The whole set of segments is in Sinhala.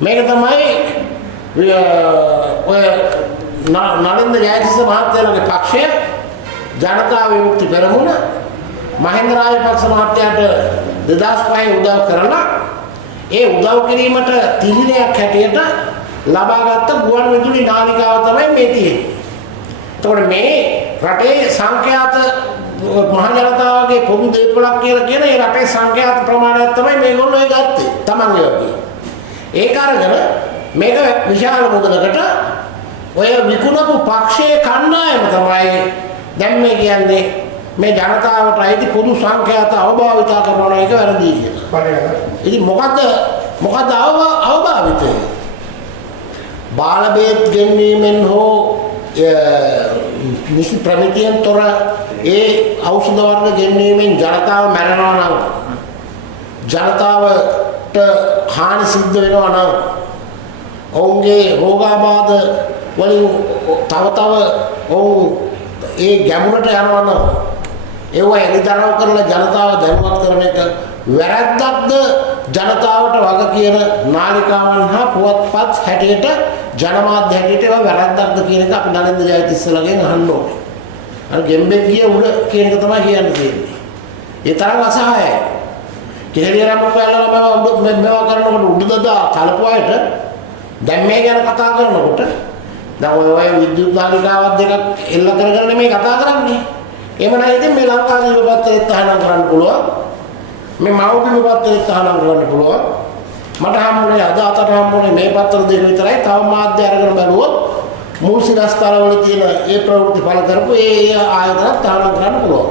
මේක තමයි ඔය නලින්ද ජයතිස්ස මහත්තයාගේ පක්ෂය ජනතා විමුක්ති පෙරමුණ මහින්ද රාජපක්ෂ මහත්තයාට 2005 උදව් කරලා ඒ උදව් කිරීමට තිලිනයක් හැටියට ලබාගත් ගුවන් විදුලි නාලිකාව තමයි මේ තියෙන්නේ. එතකොට මේ රටේ සංඛ්‍යාත මහ ජනතාවගේ පොදු දේපලක් කියලා කියන ඒ රටේ සංඛ්‍යාත ප්‍රමාණයක් තමයි මේගොල්ලෝ ගත්තේ. තමන්ගේ වගේ. ඒක අරගෙන මේක විශාල මුදලකට ඔය විකුණපු පක්ෂයේ කණ්ඩායම තමයි දැන් මේ කියන්නේ මේ ජනතාවට අයිති පොදු සංඛ්‍යාත අවභාවිතා කරන එක වැරදි කියලා. ඉතින් මොකද්ද අවභාවිතය? බාල බේත් ගෙන්වීමෙන් හෝ නිසි ප්‍රමිතියෙන් තොර ඒ ඖෂධ වර්ග ගෙන්වීමෙන් ජනතාව මැරෙනවා නම් ජනතාවට හානි සිද්ධ වෙනවා නම් ඔවුන්ගේ රෝගාබාධ වලින් තව ඔවුන් ඒ ගැඹුරට යනවා නම් ඒව එලිදරව් කරලා ජනතාව දැනුවත් කරන එක වැරද්දක්ද ජනතාවට වග කියන නාලිකාවන් හා පුවත්පත් හැටියට ජනමාධ්‍ය හැටියට ඒවා වැරද්දක්ද කියන එක අපි නලින්ද ජයතිස්සලගෙන් අහන්න ඕනේ. අර ගෙම්බෙක් ගිය උඩ කියන එක තමයි කියන්න තියෙන්නේ. ඒ තරම් අසහායයි. කෙහෙලියරම් පැලලා මේවා කරනකොට උඩ දදා කලපුවාට දැන් මේ ගැන කතා කරනකොට දැන් ඔය විද්‍යුත් නාලිකාවක් දෙකක් එල්ල කරගෙන මේ කතා කරන්නේ. එහෙම නැහැ ඉතින් මේ ලංකාවේ පත්‍රෙත් තහනම් කරන්න පුළුවන්. මේ මව්බිම පත්‍රෙත් තහනම් කරන්න පුළුවන්. මට හම්බුනේ අද අතට හම්බුනේ මේ පත්‍ර දෙක විතරයි. තව මාධ්‍ය අරගෙන බලුවොත් මුල් සිරස්තරවල තියෙන ඒ ප්‍රවෘත්ති පළ කරපු ඒ ආයතන තහනම් කරන්න පුළුවන්.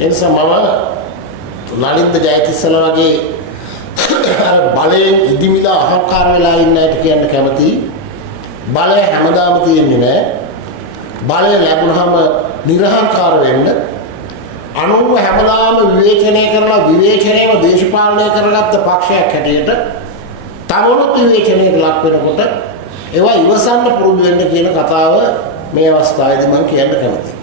ඒ නිසා මම නලින්ද ජයතිස්සල වගේ අර බලයෙන් ඉදිමිලා අහංකාර වෙලා ඉන්න අයට කියන්න කැමතියි. බලය හැමදාම තියෙන්නේ නැහැ. බලය ලැබුණාම නිර්හංකාර වෙන්න අනුන්ව හැමදාම විවේචනය කරලා විවේචනයේම දේශපාලනය කරගත්ත පක්ෂයක් හැටියට තමනුත් විවේචනයට ලක් වෙනකොට ඒවා ඉවසන්න පුරුදු වෙන්න කියන කතාව මේ අවස්ථාවේදී මම කියන්න කැමතියි.